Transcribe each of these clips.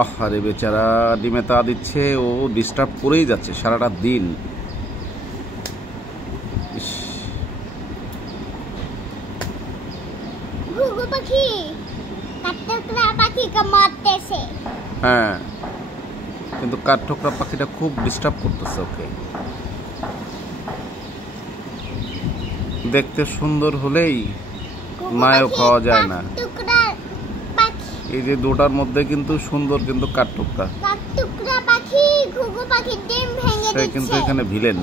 আরে বেচারা ডিমে তা দিচ্ছে, ও ডিস্টার্ব করেই যাচ্ছে সারাটা দিন। ঘুঘু পাখি কাঠঠোকরা পাখিকে মারতেছে। হ্যাঁ, কিন্তু কাঠঠোকরা পাখিটা খুব ডিস্টার্ব করতেছে ওকে। দেখতে সুন্দর হলেই মায়ও খাওয়া যায় না। এই যে দুটার মধ্যে কিন্তু সুন্দর, কিন্তু কাঠঠোকরা পাখি ঘুঘু পাখির ডিম ভেঙে দিচ্ছে। কিন্তু এখানে ভিলেন।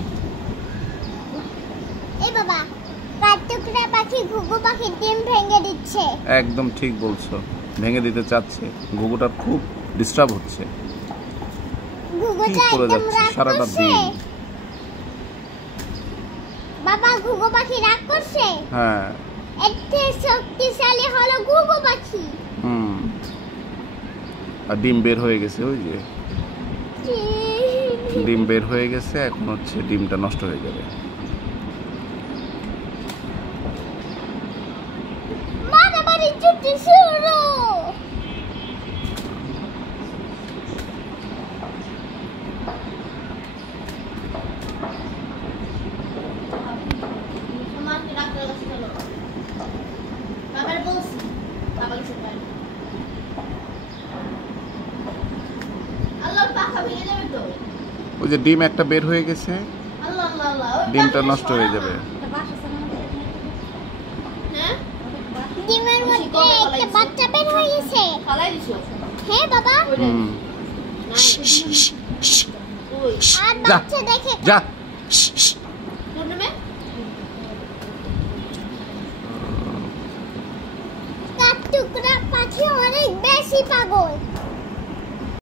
এই বাবা, কাঠঠোকরা পাখি ঘুঘু পাখির ডিম ভেঙে দিচ্ছে। একদম ঠিক বলছো, ভেঙে দিতে চাচ্ছে। ঘুঘুটার খুব ডিস্টার্ব হচ্ছে, ঘুঘুটা পড়ে একদম যাচ্ছে রাগ সারাটা করছে। দিন। বাবা, ঘুঘু পাখি রাগ করছে। হ্যাঁ, এতে শক্তিশালী হলো ঘুঘু পাখি। আর ডিম বের হয়ে গেছে, ওই যে ডিম বের হয়ে গেছে, এখন হচ্ছে ডিমটা নষ্ট হয়ে যাবে। মারামারি যুদ্ধ শুরু। ওই যে ডিম একটা বের হয়ে গেছে, ডিমটা নষ্ট হয়ে যাবে। ডিমের মধ্যে একটা বাচ্চা বের হয়ে গেছে। হ্যাঁ বাবা। আর বাচ্চা দেখে যা। কাঠঠোকরা পাখি অনেক বেশি পাগল।